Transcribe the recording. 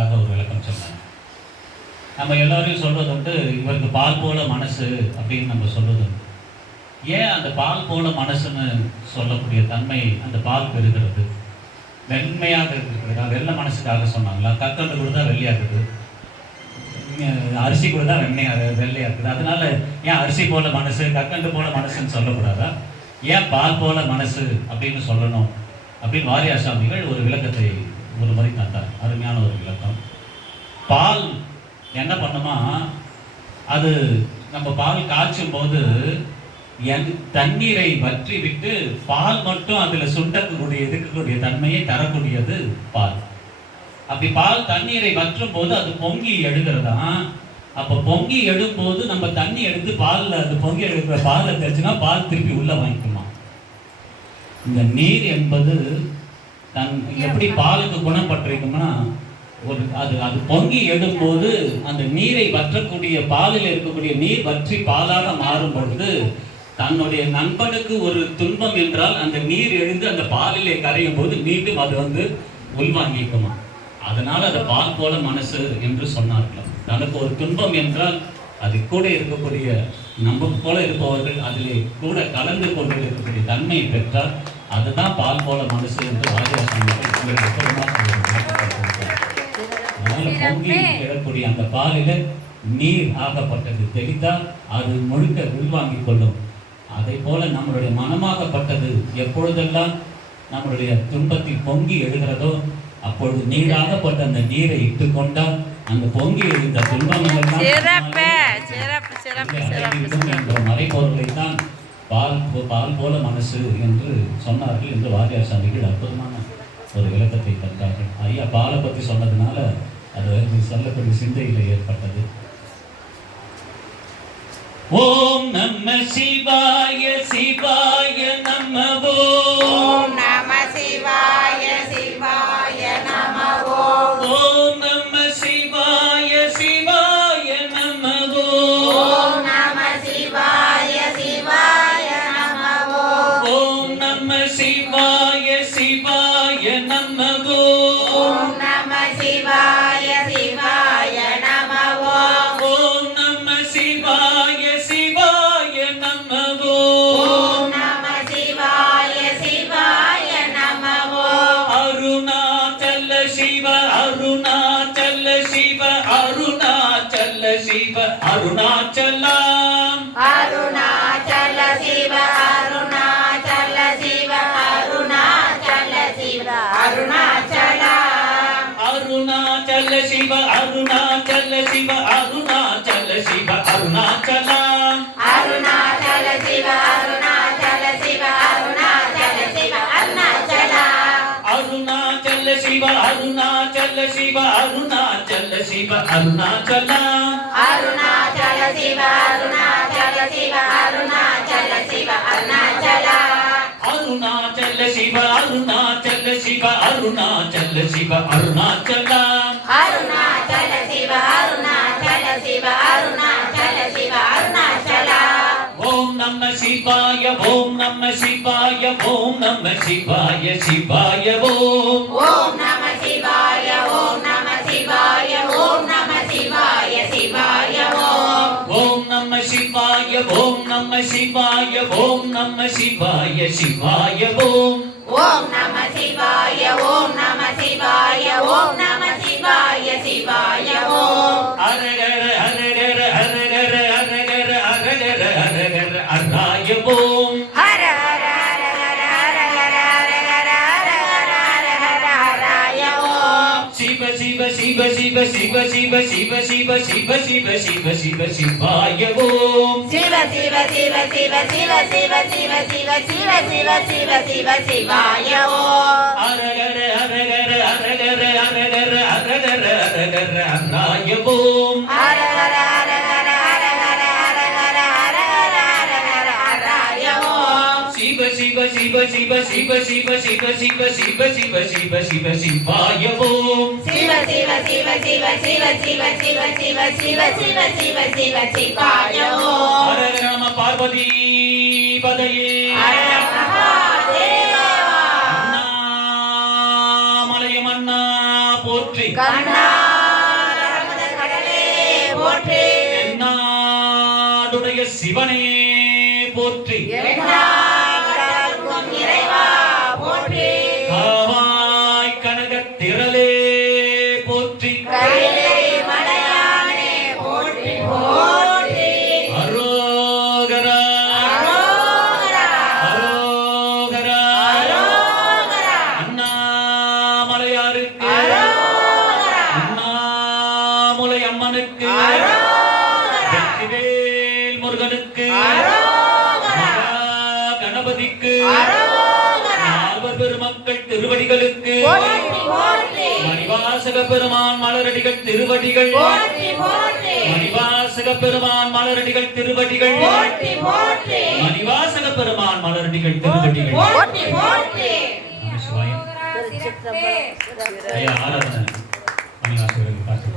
ஒரு விளக்கம் சொன்னாங்க. நம்ம எல்லாரையும் சொல்றது வந்து இவருக்கு பால் போல மனசு அப்படின்னு நம்ம சொல்றது. ஏன் அந்த பால் போல மனசுன்னு சொல்லக்கூடிய தன்மை அந்த பால் பெறுகிறது? வெண்மையாக இருக்கிறதா? வெள்ளை மனசுக்காக சொன்னாங்களா? கற்கண்டு கூட தான் வெள்ளையாகுது, அரிசி கூட தான் வெள்ளையா இருக்குது. அதனால ஏன் அரிசி போல மனசு, கற்கண்டு போல மனசுன்னு சொல்லக்கூடாதா? ஏன் பால் போல மனசு அப்படின்னு சொல்லணும் அப்படின்னு வாரியார் சாமிகள் ஒரு விளக்கத்தை ஒரு முறை தந்தார். அருமையான ஒரு விளக்கம். பால் என்ன பண்ணுமா, அது நம்ம பால் காய்ச்சும் போது தண்ணீரை வற்றி விட்டு பால் மட்டும் அதில் இருக்கக்கூடிய தன்மையை தரக்கூடியது பால். அப்படி பால் தண்ணீரை வற்றும் போது அது பொங்கி எழுகிறதா. அப்போ பொங்கி எழும்போது நம்ம தண்ணி எடுத்து பாலில் அது பொங்கி எடுக்கிற பாலை தெரிஞ்சுன்னா பால் திருப்பி உள்ள வாங்கிக்குமா. இந்த நீர் என்பது எப்படி பாலுக்கு குணப்பட்டிருக்கும்னா, அது பொங்கி எழும்போது அந்த நீரை வற்றக்கூடிய பாலில் இருக்கக்கூடிய நீர் வற்றி பாலாக மாறும் பொழுது தன்னுடைய நண்பனுக்கு ஒரு துன்பம் என்றால் அந்த நீர் எழுந்து அந்த பாலிலே கரையும் போது மீண்டும் அது உள்வாங்கிக்குமா. அதனால அது பால் போல மனசு என்று சொன்னார்கள். தனக்கு ஒரு துன்பம் என்றால் அது கூட இருக்கக்கூடிய நம்ம போல இருப்பவர்கள் அதிலே கூட கலந்து கொண்டு இருக்கக்கூடிய தன்மையை பெற்றால் அதுதான் பால் போல மனசு என்று வாரியார் பொங்கி எழக்கூடிய அந்த பாலில நீர் ஆகப்பட்டது தெளித்தால் அது முழுக்க உள்வாங்கிக் கொள்ளும். அதை போல நம்மளுடைய மனமாகப்பட்டது எப்பொழுதெல்லாம் நம்மளுடைய துன்பத்தில் பொங்கி எழுகிறதோ அப்பொழுது நீராகப்பட்ட அந்த நீரை இட்டு கொண்டால் அந்த பொங்கி எழுந்த துன்பங்கள் என்ற மறைபொருளைத்தான் பால் போல மனசு என்று சொன்னார்கள் என்று வாரியார் சாமிகள் அற்புதமான ஒரு விளக்கத்தை தந்தார்கள். ஐயா பாலை பற்றி சொன்னதுனால அது சொல்லக்கூடிய சிந்தையில் ஏற்பட்டது. ஓம் நம சிவாய சிவாய நம ஓம் நம சிவாய சிவாய நம ஓம் நம சிவாய சிவாய நம ஓம் நம சிவாய சிவாய நம ஓம் நம சிவாய சிவாய நம ஓம் நம சிவாய சிவாய நம ஓம் நம சிவாய சிவாய நம ஓம் நம சிவாய சிவாய நம அருணாச்சல சிவ அருணாச்சல சிவ அருணாச்சல சிவ அருணாச்சலம் அருணாச்சல சிவ அருணாச்சல சிவ அருணாச்சல சிவ அருணாச்சலம் அருணாச்சல சிவ அருணாச்சல சிவ அருணாச்சல சிவ அருணாச்சலம் அருணாச்சல சிவ அருணாச்சல சிவ அருணாச்சல சிவ அருணாச்சலம் அருணாச்சல சிவ அருணாச்சல சிவ அருணாச்சல சிவ அருணாச்சலம் அருணாச்சல சிவ அருணாச்சல சிவ அருணாச்சல சிவ அருணாச்சலம் அருணாச்சல சிவ அருணாச்சல சிவ அருணாச்சல சிவ அருணாச்சலம் அருணாச்சல சிவ அருணாச்சல சிவ அருணாச்சல சிவ அருணாச்சலம் ஓம் நம சிவாய ஓம் நம சிவாய ஓம் நம சிவாய சிவாய ஓம் நம சிவாய ஓம் நம சிவாய ஓம் நம சிவாய சிவாய ஓம் நம சிவாய ஓம் நம சிவாய ஓம் நம சிவாய சிவாய ஓம் நம சிவாய ஓம் நம சிவாய ஓம் நம சிவாய சிவாய ஓம் அரகர அரகர அரகர அரகர அரகர அரகர அராய ஓம் ஹர ஹர அரகர அரகர அரகர அரகர அரகர அராய ஓம் சிவ சிவ சிவ சிவ சிவ சிவ சிவ சிவ சிவ சிவ சிவ சிவ சிவாய ஓம் சிவ சிவ சிவ சிவ சிவ சிவ சிவ சிவ சிவ சிவ சிவ சிவ சிவாய ஓம் அரகர அரகர அரகர அரகர அரகர அரகர அராய ஓம் அரகர அரகர அரகர அரகர அரகர அரகர அராய ஓம் சிவ சிவ சிவ சிவ சிவ சிவ சிவ சிவ சிவ சிவ சிவ சிவ சிவாய ஓம் சிவ சிவ சிவ சிவ சிவ சிவ சிவ சிவ சிவ சிவ சிவ சிவ சிவாய ஓம் ஹர நம பார்வதி பதையே ஹர மகாதேவா அண்ணாமலையம் அண்ணா போற்றி கண்ணா போற்றி எந்நாடுடைய சிவனே போற்றி எந்நாட்டவர்க்கும் இறைவா போற்றி காவாய் கனகத் திரளே போற்றி கைலை மலையானே போற்றி போற்றி அரோகரா அரோகரா அரோகரா அரோகரா அண்ணாமலையாருக்கு அரோகரா அண்ணாமலை அம்மனுக்கு அரோகரா வெற்றிவேல் முருகனுக்கு அரோகரா மகா கணபதிக்கு அரோகரா நால்வர் பெருமக்கள் திருவடிகளுக்கு போற்றி போற்றி மணிவாசக பெருமான் மலரடிகள் திருவடிகள் போற்றி போற்றி மணிவாசக பெருமான் மலரடிகள் திருவடிகள் போற்றி போற்றி மணிவாசக பெருமான் மலரடிகள் திருவடிகள் போற்றி போற்றி நம சிவாய. ஐயா ஆராதனை மணிவாசகருக்கு பார்த்து